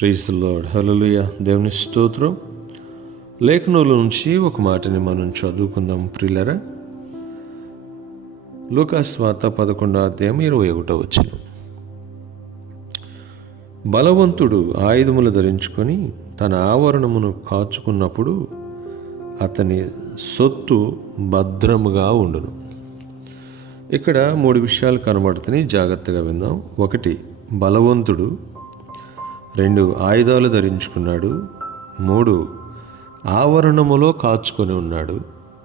ప్రీస్ load హలలుయ దేవుని స్తోత్రం. లేఖనంలో నుంచి ఒక మాటని మనం చదువుకుందాం ప్రిల్లరా లూకాస్ పదకొండో అధ్యాయం ఇరవై ఒకటో వచ్చిన బలవంతుడు ఆయుధములు ధరించుకొని తన ఆవరణమును కాచుకున్నప్పుడు అతని సొత్తు భద్రముగా ఉండును. ఇక్కడ మూడు విషయాలు కనబడుతున్నాయి. జాగ్రత్తగా విందాం. ఒకటి బలవంతుడు రెండు ఆయుధాలు ధరించుకున్నాడు. మూడు ఆవరణములో కాచుకొని ఉన్నాడు.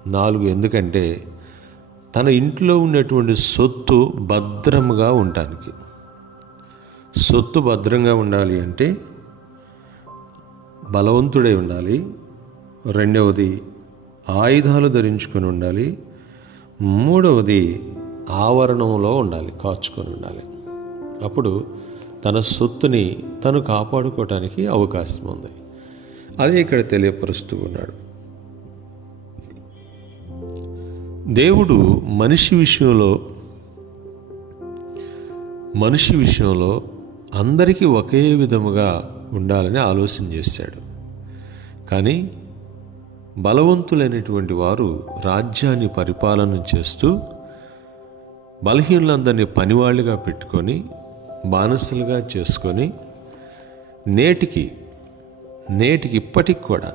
నాలుగు ఎందుకంటే తన ఇంట్లో ఉన్నటువంటి సొత్తు భద్రంగా ఉండటానికి సొత్తు భద్రంగా ఉండాలి అంటే బలవంతుడై ఉండాలి. రెండవది ఆయుధాలు ధరించుకొని ఉండాలి. మూడవది ఆవరణంలో ఉండాలి కాచుకొని ఉండాలి. అప్పుడు తన సొత్తుని తను కాపాడుకోవటానికి అవకాశం ఉంది అదే ఇక్కడ తెలియపరుస్తూ ఉన్నాడు. దేవుడు మనిషి విషయంలో మనిషి విషయంలో అందరికీ ఒకే విధముగా ఉండాలని ఆలోచన చేశాడు. కానీ బలవంతులైనటువంటి వారు రాజ్యాన్ని పరిపాలన చేస్తూ బలహీనులందరినీ పనివాళ్ళుగా పెట్టుకొని బానిసలుగా చేసుకొని నేటికి నేటికి ఇప్పటికి కూడా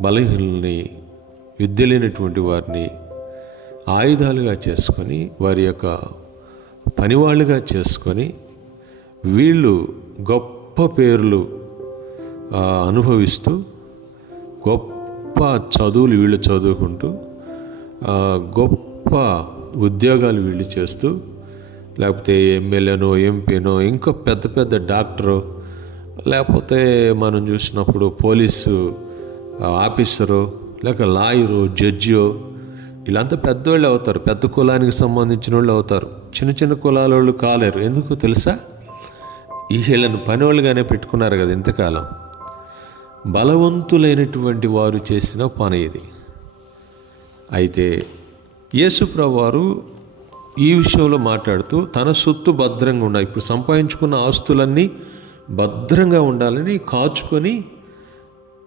బలహీనుల్ని విద్య లేనటువంటి వారిని ఆయుధాలుగా చేసుకొని వారి యొక్క పనివాళ్ళుగా చేసుకొని వీళ్ళు గొప్ప పేర్లు అనుభవిస్తూ గొప్ప చదువులు వీళ్ళు చదువుకుంటూ గొప్ప ఉద్యోగాలు వీళ్ళు చేస్తూ లేకపోతే ఎమ్మెల్యేనో ఎంపీనో ఇంకో పెద్ద పెద్ద డాక్టరు లేకపోతే మనం చూసినప్పుడు పోలీసు ఆఫీసరు లేక లాయరు జడ్జియో వీళ్ళంతా పెద్దవాళ్ళు అవుతారు. పెద్ద కులానికి సంబంధించిన వాళ్ళు అవుతారు. చిన్న చిన్న కులాల వాళ్ళు కాలేరు. ఎందుకు తెలుసా? ఈ వీళ్ళని పనివాళ్ళుగానే పెట్టుకున్నారు కదా ఇంతకాలం. బలవంతులైనటువంటి వారు చేసిన పని ఇది. అయితే యేసుప్రవారు ఈ విషయంలో మాట్లాడుతూ తన సొత్తు భద్రంగా ఉండాలి. ఇప్పుడు సంపాదించుకున్న ఆస్తులన్నీ భద్రంగా ఉండాలని కాచుకొని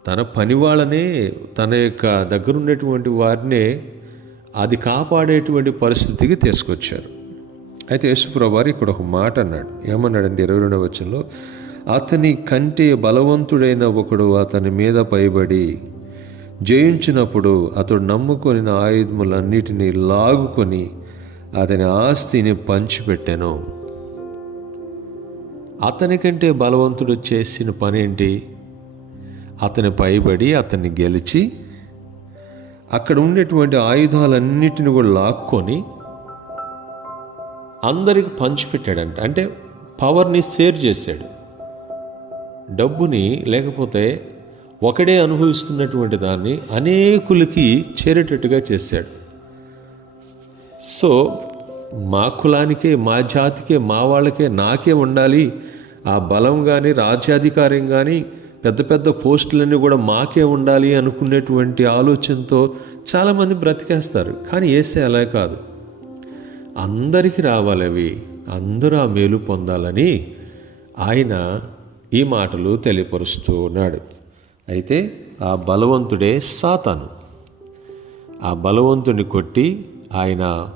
తన పని వాళ్ళనే తన యొక్క దగ్గర ఉన్నటువంటి వారినే అది కాపాడేటువంటి పరిస్థితికి తీసుకొచ్చారు. అయితే యేసుప్రభు ఇక్కడ ఒక మాట అన్నాడు. ఏమన్నాడండి ఇరవై రెండవ వచనంలో అతని కంటే బలవంతుడైన ఒకడు అతని మీద పైబడి జయించినప్పుడు అతడు నమ్ముకొని ఆయుధములన్నిటినీ లాగుకొని అతని ఆస్తిని పంచిపెట్టాను. అతనికంటే బలవంతుడు చేసిన పని ఏంటి అతని పైబడి అతన్ని గెలిచి అక్కడ ఉండేటువంటి ఆయుధాలన్నిటిని కూడా లాక్కొని అందరికి పంచిపెట్టాడంట. అంటే పవర్ని షేర్ చేశాడు. డబ్బుని లేకపోతే ఒకడే అనుభవిస్తున్నటువంటి దాన్ని అనేకులకి చేరేటట్టుగా చేశాడు. సో మా కులానికే మా జాతికే మా వాళ్ళకే నాకే ఉండాలి. ఆ బలం కానీ రాజ్యాధికారం కానీ పెద్ద పెద్ద పోస్టులన్నీ కూడా మాకే ఉండాలి అనుకునేటువంటి ఆలోచనతో చాలామంది బ్రతికేస్తారు. కానీ ఏసే అలా కాదు. అందరికీ రావాలి అవి. అందరూ ఆ మేలు పొందాలని ఆయన ఈ మాటలు తెలియపరుస్తూ ఉన్నాడు. అయితే ఆ బలవంతుడే సాతాను. ఆ బలవంతుని కొట్టి ఆయన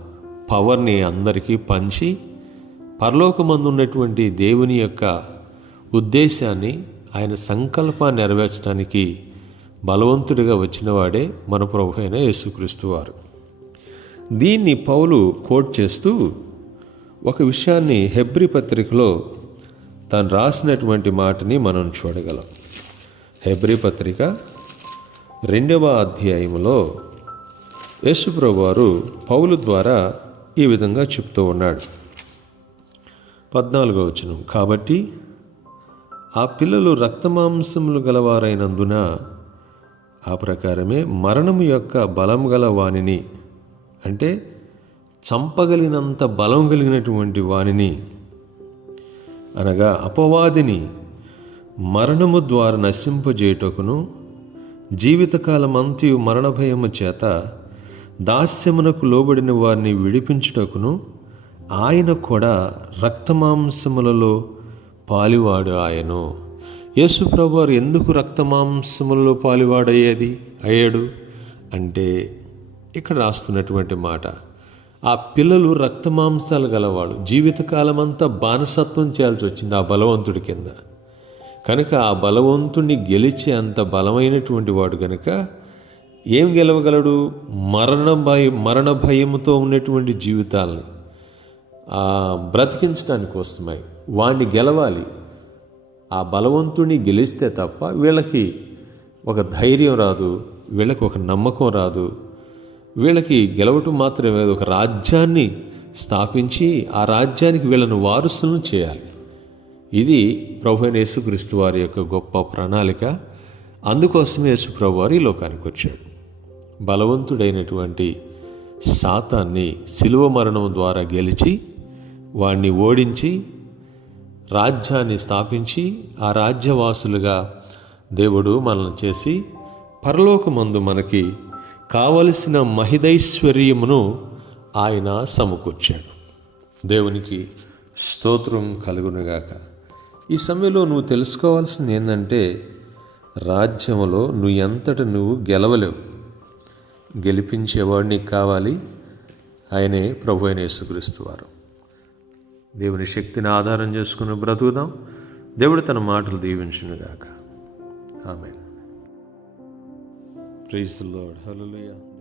పవర్ని అందరికీ పంచి పరలోకమందు ఉన్నటువంటి దేవుని యొక్క ఉద్దేశాన్ని ఆయన సంకల్పాన్ని నెరవేర్చడానికి బలవంతుడిగా వచ్చినవాడే మన ప్రభు అయిన యేసుక్రీస్తు వారు. దీన్ని పౌలు కోట్ చేస్తూ ఒక విషయాన్ని హెబ్రి పత్రికలో తను రాసినటువంటి మాటని మనం చూడగలం. హెబ్రి పత్రిక రెండవ అధ్యాయములో యేసుప్రభు వారు పౌలు ద్వారా ఈ విధంగా చెప్తూ ఉన్నాడు. పద్నాలుగో వచనం. కాబట్టి ఆ పిల్లలు రక్తమాంసములు గలవారైనందున ఆ ప్రకారమే మరణము యొక్క బలం గల వాణిని అంటే చంపగలిగినంత బలం కలిగినటువంటి వాణిని అనగా అపవాదిని మరణము ద్వారా నశింపజేయుటకును జీవితకాలమంతయు మరణ భయము చేత దాస్యమునకు లోబడిన వారిని విడిపించుటకును ఆయన కూడా రక్తమాంసములలో పాలివాడు ఆయను. యేసు ప్రభువారు ఎందుకు రక్తమాంసములలో పాలివాడయ్యేది? అయ్యాడు అంటే ఇక్కడ రాస్తున్నటువంటి మాట. ఆ పిల్లలు రక్తమాంసాలు గలవాడు. జీవితకాలం అంతా బానిసత్వం చేయాల్సి వచ్చింది ఆ బలవంతుడి కింద. కనుక ఆ బలవంతుణ్ణి గెలిచే అంత బలమైనటువంటి వాడు కనుక ఏం గెలవగలడు? మరణ భయ మరణ భయంతో ఉన్నటువంటి జీవితాలని. బ్రతికించడానికి కోసమై. వాణ్ణి గెలవాలి. ఆ బలవంతుణ్ణి గెలిస్తే తప్ప వీళ్ళకి ఒక ధైర్యం రాదు వీళ్ళకి ఒక నమ్మకం రాదు. వీళ్ళకి గెలవటం మాత్రమే ఒక రాజ్యాన్ని స్థాపించి ఆ రాజ్యానికి వీళ్ళను వారసులను చేయాలి. ఇది ప్రభు యేసుక్రీస్తు వారి యొక్క గొప్ప ప్రణాళిక. అందుకోసమే యేసు ప్రభు వారు ఈ లోకానికి వచ్చాడు బలవంతుడైనటువంటి సాతాన్ని శిలువ మరణం ద్వారా గెలిచి వాణ్ణి ఓడించి రాజ్యాన్ని స్థాపించి ఆ రాజ్యవాసులుగా దేవుడు మనల్ని చేసి పరలోకమందు మనకి కావలసిన మహిదైశ్వర్యమును ఆయన సమకూర్చాడు. దేవునికి స్తోత్రం కలుగునుగాక. ఈ సమయంలో నువ్వు తెలుసుకోవాల్సింది ఏంటంటే రాజ్యములో నువ్వు ఎంతట నువ్వు గెలవలేవు. గెలిపించేవాడు నీకు కావాలి. ఆయనే ప్రభు అయిన యేసుక్రీస్తు వారు. దేవుని శక్తిని ఆధారం చేసుకుని బ్రతుకుదాం. దేవుడు తన మాటలు దీవించునుగాక. ఆమె ప్రైజ్ లార్డ్. హల్లెలూయా.